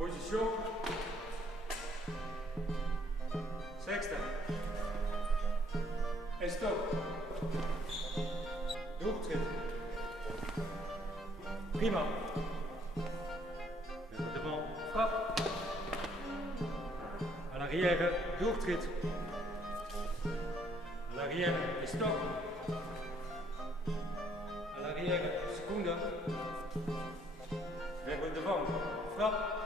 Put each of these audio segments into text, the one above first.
Position. Sexta. En stop. Doortrit. Prima. Devant, frappe. À l'arrière, doortrit. À l'arrière, et stop. À l'arrière, seconde. Vers le devant, frappe.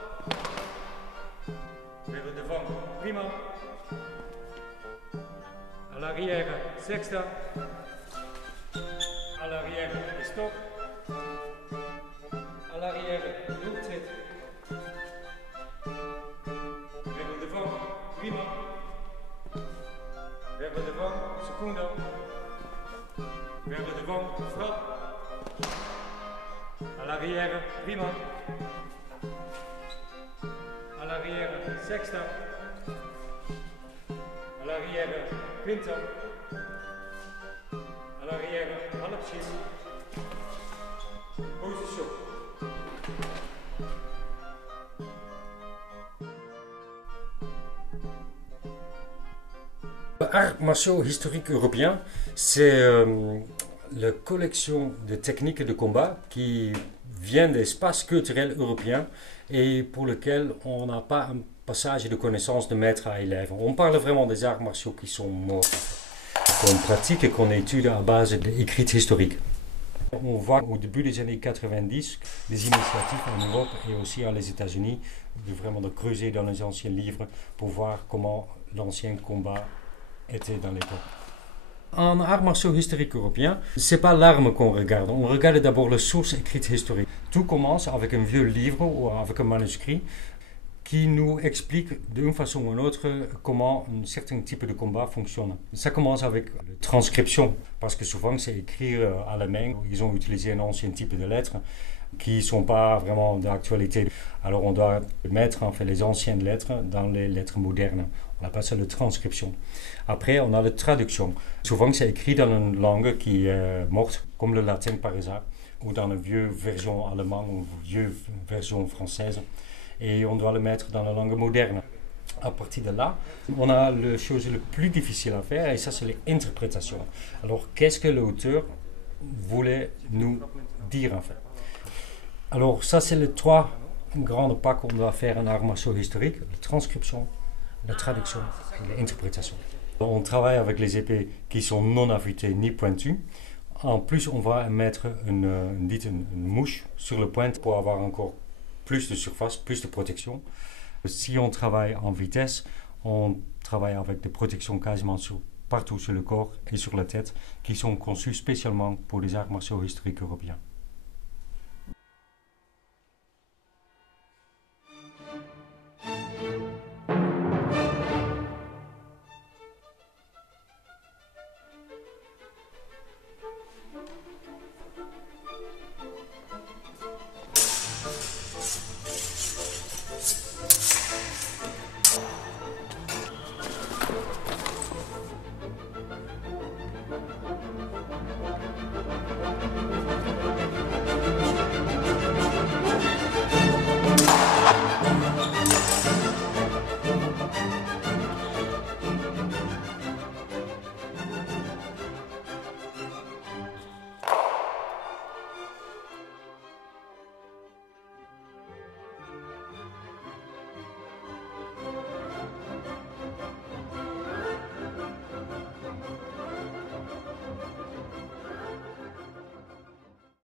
Vers le devant, prima. À l'arrière, sexta. À l'arrière, et stop. À l'arrière, doortrit. Vers le devant, prima. Vers le devant, seconde. Vers le devant, frappe. À l'arrière, prima. À l'arrière, sexta. À l'arrière, quinta. À l'arrière, halfschip. Position. Arts martiaux historiques européens, c'est la collection de techniques de combat qui vient des espaces culturels européens et pour lequel on n'a pas un passage de connaissances de maître à élève. On parle vraiment des arts martiaux qui sont morts, qu'on pratique et qu'on étudie à base d'écrits historiques. On voit au début des années 90 des initiatives en Europe et aussi aux États-Unis de creuser dans les anciens livres pour voir comment l'ancien combat était dans l'époque. En arts martiaux historiques européens, ce n'est pas l'arme qu'on regarde. On regarde d'abord les sources écrites historiques. Tout commence avec un vieux livre ou avec un manuscrit qui nous explique d'une façon ou d'une autre comment un certain type de combat fonctionne. Ça commence avec la transcription, parce que souvent c'est écrit à la main. Ils ont utilisé un ancien type de lettres qui ne sont pas vraiment d'actualité. Alors on doit mettre les anciennes lettres dans les lettres modernes. On appelle ça la transcription. Après, on a la traduction. Souvent, c'est écrit dans une langue qui est morte, comme le latin par exemple, ou dans une vieille version allemande ou une vieille version française. Et on doit le mettre dans la langue moderne. À partir de là, on a la chose la plus difficile à faire, et ça, c'est l'interprétation. Alors, qu'est-ce que l'auteur voulait nous dire en fait? Alors, ça, c'est les trois grandes pas qu'on doit faire en arts martiaux historiques: la transcription, la traduction et l'interprétation. On travaille avec les épées qui sont non affûtées ni pointues. En plus, on va mettre une mouche sur le point pour avoir encore plus de surface, plus de protection. Si on travaille en vitesse, on travaille avec des protections quasiment partout sur le corps et sur la tête qui sont conçues spécialement pour les arts martiaux historiques européens.